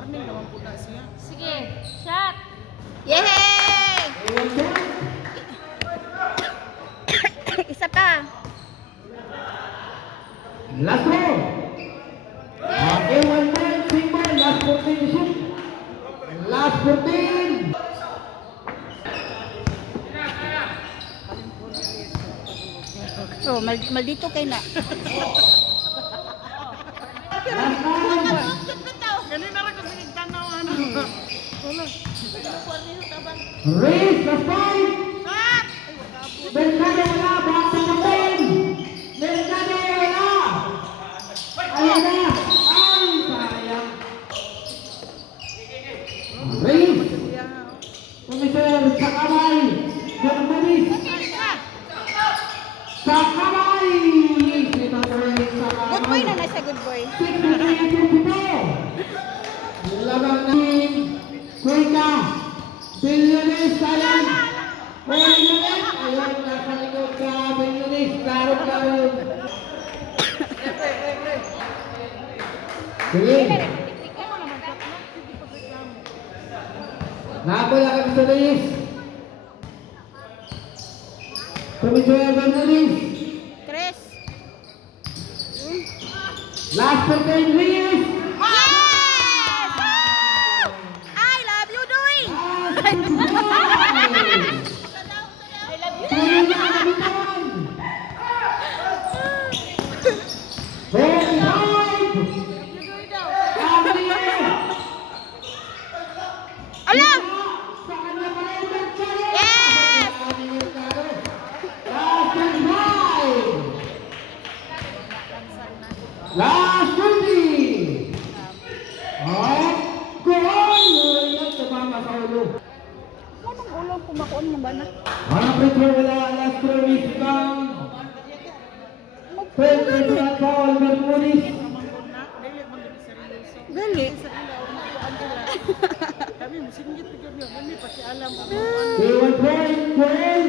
Warning naman po na siya. Sige, shot! Yay! Isa pa. Last one. Okay, 1 point, single, last 14 shoot. Last 14. Oh, maldito kay na. Last one. Ganun na rin kasi nagtanaw ano. Wala. Race, last point. Mercado wala, back to captain. Mercado wala. Ayan na. Ay, sayang. Race. Komisar sa kamay. Bermulis. Sa kamay. Si Manoy sa kamay. Good boy na nasa good boy. 6-2. Labang namin. Kuika. Billionaires sayang. Billionaires. Ayun, nasa likod ka. Billionaires. Karong karong. Sige. Nabola kami sa Reyes. Komisar Bermulis. Chris. Last 14 Reyes. Yes! I love you, Dui. Ala! Yes! Last 20. Oh, goal! Yan, tumama sa ulo. Anong ulang kumakuan mo ba na? Mga pretro wala, last service kang 20 na foul, Bermulis. Dili man gid seryoso. Gali. Sa ilaw na kuan nila. Kami musinggit gyud kami pati alam mo. Okay, 1 point, goal!